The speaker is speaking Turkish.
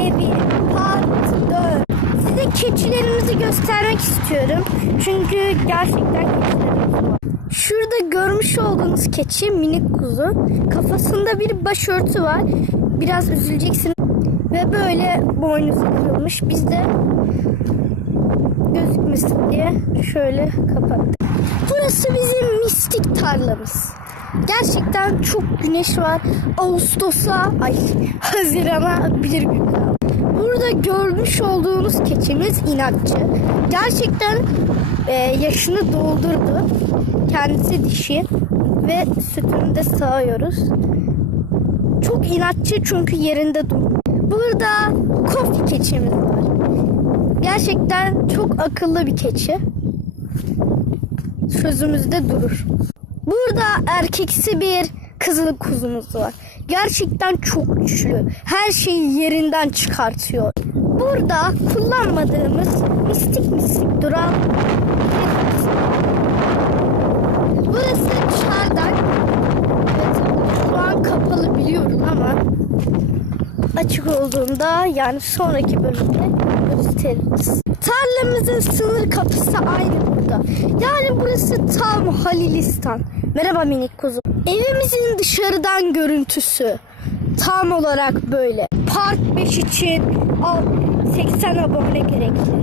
evi part 4. Size keçilerimizi göstermek istiyorum. Çünkü gerçekten keçilerimiz var. Şurada görmüş olduğunuz keçi minik kuzu. Kafasında bir başörtü var. Biraz üzüleceksin. Ve böyle boynuzu kırılmış. Biz de gözükmesin diye şöyle kapattık. Burası bizim mistik tarlamız. Gerçekten çok güneş var. Ağustos'a, ay Haziran'a bir gün kaldı. Burada görmüş olduğunuz keçimiz inatçı. Gerçekten e, yaşını doldurdu. Kendisi dişi ve sütünü de sağıyoruz. Çok inatçı çünkü yerinde dur. Burada kofi keçimiz var. Gerçekten çok akıllı bir keçi. Sözümüzde durur. Burada erkeksi bir kızıl kuzumuz var. Gerçekten çok güçlü. Her şeyi yerinden çıkartıyor. Burada kullanmadığımız mistik mistik duran Burası çardak. Evet, şu an kapalı biliyorum ama açık olduğunda yani sonraki bölümde gösteririz. Tarlamızın sınır kapısı aynı burada. Yani burası tam Halilistan. Merhaba minik kuzum. Evimizin dışarıdan görüntüsü tam olarak böyle. Part 5 için al 80 abone gerekli.